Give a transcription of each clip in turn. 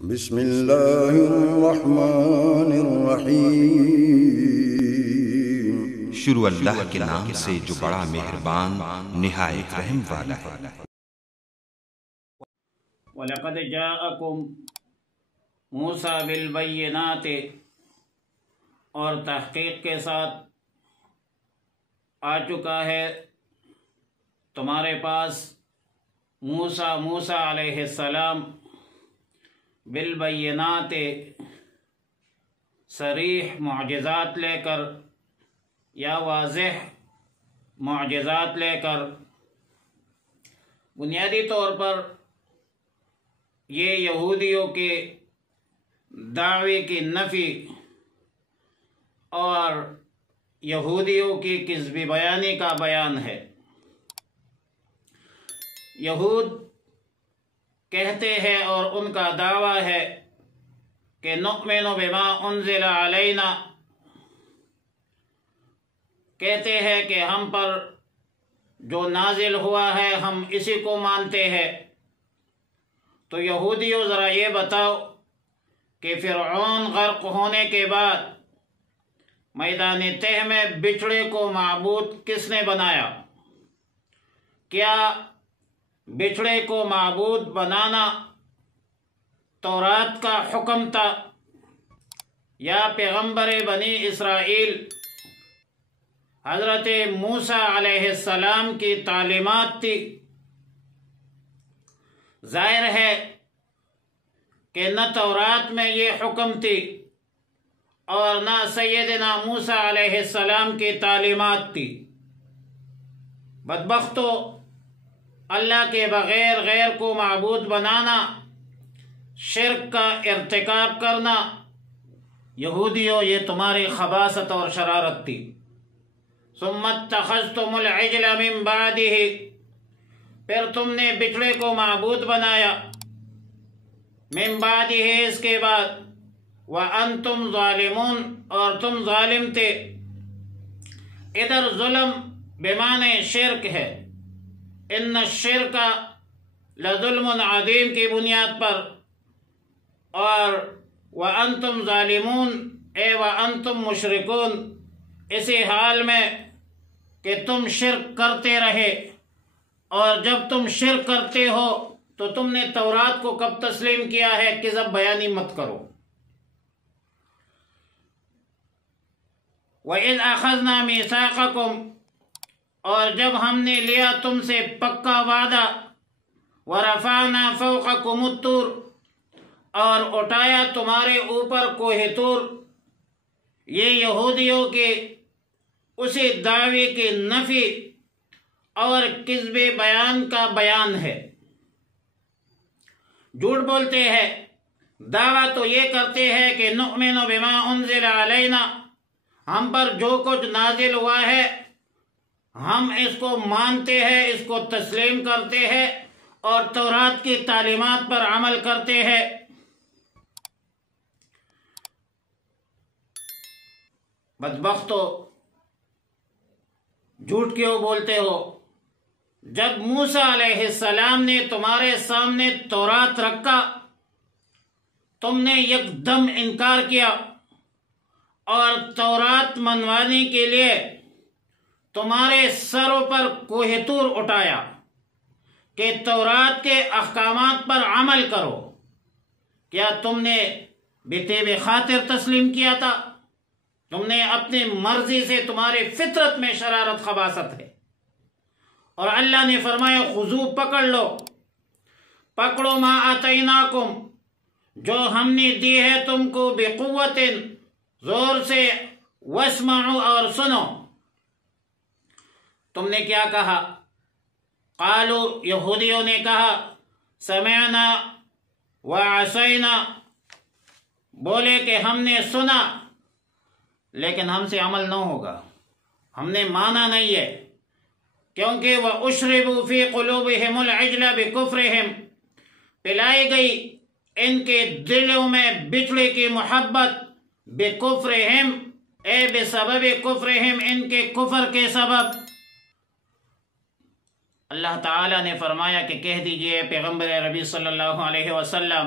بسم اللہ الرحمن الرحیم۔ شروع اللہ کے نام سے جو بڑا مہربان نہایت رحم والا ہے۔ وَلَقَدْ جَاءَكُمْ مُوسَىٰ بِالْبَيِّنَاتِ، اور تحقیق کے ساتھ آ چکا ہے تمہارے پاس موسیٰ علیہ السلام بالبینات، صریح معجزات لے کر یا واضح معجزات لے کر۔ بنیادی طور پر یہ یہودیوں کے دعوے کی نفی اور یہودیوں کی کذبی بیانی کا بیان ہے۔ یہود کہتے ہیں اور ان کا دعویٰ ہے کہ نؤمن بما انزل علینا، کہتے ہیں کہ ہم پر جو نازل ہوا ہے ہم اسی کو مانتے ہیں۔ تو یہودیوں ذرا یہ بتاؤ کہ فرعون غرق ہونے کے بعد میدان تہ میں بچھڑے کو معبود کس نے بنایا؟ کیا بچھڑے کو معبود بنانا تورات کا حکم تھا یا پیغمبر بنی اسرائیل حضرت موسیٰ علیہ السلام کی تعلیمات تھی؟ ظاہر ہے کہ نہ تورات میں یہ حکم تھی اور نہ سیدنا موسیٰ علیہ السلام کی تعلیمات تھی۔ بدبختو، اللہ کے بغیر غیر کو معبود بنانا، شرک کا ارتکاب کرنا، یہودیوں یہ تمہاری خباثت اور شرارت تھی۔ ثم اتخذتم العجل من بعدہ، پھر تم نے بچھڑے کو معبود بنایا، من بعدہ اس کے بعد، وانتم ظالمون اور تم ظالم تھے۔ ادھر ظلم بمعنی شرک ہے، ان الشرک لظلم عظیم کی بنیاد پر، اور وانتم ظالمون اے وانتم مشرکون، اسی حال میں کہ تم شرک کرتے رہے، اور جب تم شرک کرتے ہو تو تم نے تورات کو کب تسلیم کیا ہے؟ کذب بیانی مت کرو۔ وَإِذْ أَخَذْنَا مِيثَاقَكُمْ، اور جب ہم نے لیا تم سے پکا وعدہ، وَرَفَعْنَا فَوْقَكُمُ الطُّورَ، اور اٹھایا تمہارے اوپر کوہ طور۔ یہ یہودیوں کے اسی دعوے کی نفی اور کذب بیان کا بیان ہے۔ جھوٹ بولتے ہیں، دعویٰ تو یہ کرتے ہیں کہ نؤمن بما انزل علینا، ہم پر جو کچھ نازل ہوا ہے ہم اس کو مانتے ہیں، اس کو تسلیم کرتے ہیں اور تورات کی تعلیمات پر عمل کرتے ہیں۔ بدبختو، جھوٹ کیوں بولتے ہو؟ جب موسیٰ علیہ السلام نے تمہارے سامنے تورات رکھا، تم نے یک دم انکار کیا اور تورات منوانے کے لیے تمہارے سروں پر کوہ طور اٹھایا کہ تورات کے احکامات پر عمل کرو۔ کیا تم نے بطیب خاطر تسلیم کیا تھا؟ تم نے اپنی مرضی سے، تمہارے فطرت میں شرارت خباثت ہے، اور اللہ نے فرمایا خذو، پکڑ لو، پکڑو ما آتیناکم، جو ہم نے دی ہے تم کو، بقوت، زور سے، واسمعوا، اور سنو۔ تم نے کیا کہا؟ قالوا، یہودیوں نے کہا، سمعنا وعصینا، بولے کہ ہم نے سنا لیکن ہم سے عمل نہ ہوگا، ہم نے مانا نہیں ہے، کیونکہ وَأُشْرِبُوا فِي قُلُوبِهِمُ الْعِجْلَ بِكُفْرِهِمْ، پلائی گئی ان کے دلوں میں بچھڑے کی محبت، بِكُفْرِهِمْ اے بسبب کفرہم، ان کے کفر کے سبب۔ اللہ تعالیٰ نے فرمایا کہ کہہ دیجئے پیغمبر عربی صلی اللہ علیہ وسلم،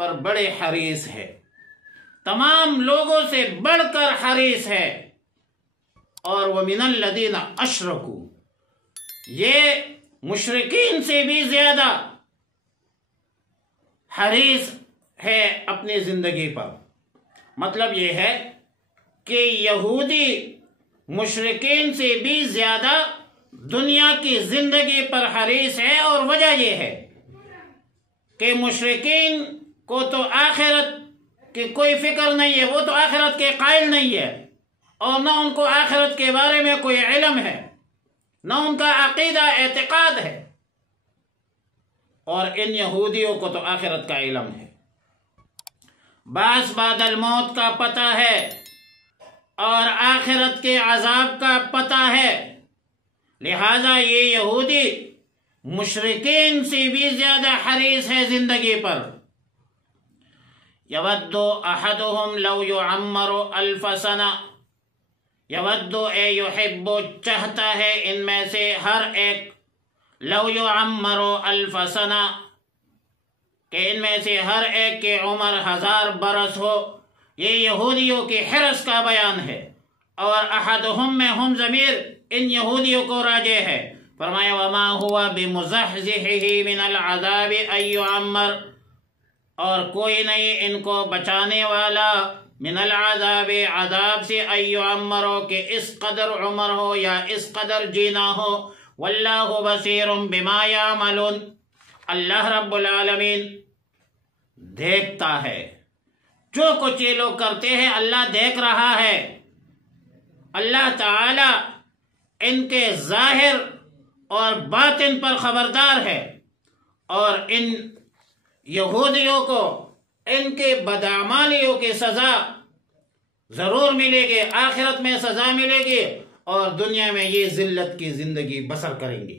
پر بڑے حریص ہے، تمام لوگوں سے بڑھ کر حریص ہے۔ اور وَمِنَ الَّذِينَ أَشْرَكُوا، یہ مشرکین سے بھی زیادہ حریص ہے اپنی زندگی پر۔ مطلب یہ ہے کہ یہودی مشرکین سے بھی زیادہ دنیا کی زندگی پر حریص ہے، اور وجہ یہ ہے کہ مشرکین کو تو آخرت کی کوئی فکر نہیں ہے، وہ تو آخرت کے قائل نہیں ہے، اور نہ ان کو آخرت کے بارے میں کوئی علم ہے، نہ ان کا عقیدہ اعتقاد ہے۔ اور ان یہودیوں کو تو آخرت کا علم ہے، بعث بعد الموت کا پتہ ہے، اور آخرت کے عذاب کا پتہ ہے، لہذا یہ یہودی مشرکین سے بھی زیادہ حریص ہے زندگی پر۔ یود احدہم لو یعمر الف سنہ، یود اے یحب چاہتا ہے ان میں سے ہر ایک، لو یعمر الف سنہ کہ ان میں سے ہر ایک کی عمر 1000 برس ہو۔ یہ یہودیوں کی حرص کا بیان ہے، اور احدہم میں ہم ضمیر ان یہودیوں کو راجع ہے۔ فرمایا وما ہوا بمزحزحہ من العذاب ان یعمر، اور کوئی نہیں ان کو بچانے والا من العذاب عذاب سے ان یعمر کہ اس قدر عمر ہو یا اس قدر جینا ہو۔ واللہ بصیر بما یعملون، اللہ رب العالمین دیکھتا ہے جو کچھ یہ لوگ کرتے ہیں، اللہ دیکھ رہا ہے۔ اللہ تعالی ان کے ظاہر اور باطن پر خبردار ہے، اور ان یہودیوں کو ان کے بدعمالیوں کی سزا ضرور ملے گی، آخرت میں سزا ملے گی، اور دنیا میں یہ ذلت کی زندگی بسر کریں گے۔